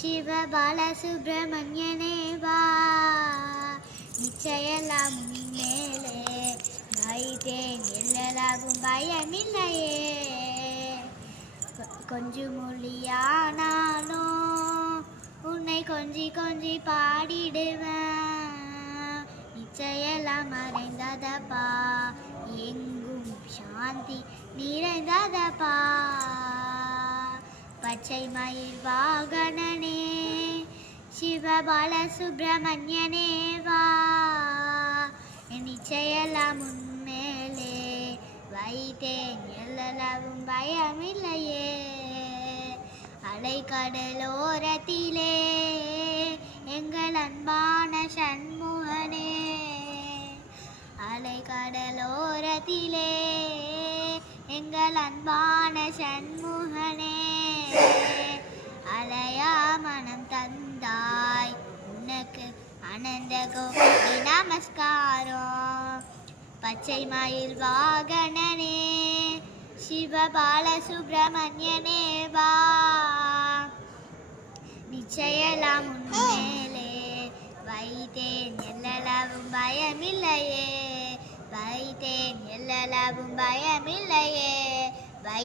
சிவ பாலசுப்ரமணியனே வா, நிச்சயெல்லாம் முன்னேலே வைத்தேன் எல்லளவும் பயமில்லையே. கொஞ்சம் மொழியானாலும் உன்னை கொஞ்சி கொஞ்சி பாடிடுவேன். நிச்சயெல்லாம் மறைந்ததப்பா, எங்கும் சாந்தி நிறைந்ததப்பா. பச்சை மயில் வாகனனே சிவ பாலசுப்ரமணியனே வா, நிச்சயெல்லாம் முன்மேலே வைத்தேன் எல்லளவும் பயமில்லையே. அலைக்கடலோரத்திலே எங்கள் அன்பான சண்முகனே, அலைக்கடலோரத்திலே எங்கள் அன்பான சண்முகனே. அலையா மனம் தந்தாய் உனக்கு அனந்த கோடி நமஸ்காரம். பச்சை மயில் வாகனனே சிவ பாலசுப்ரமணியனே வா, நிச்சயெல்லாம் முன்னேலே வைத்தேன் எல்லளவும் பயமில்லையே, வைத்தேன் எல்லளவும் பயமில்லையே.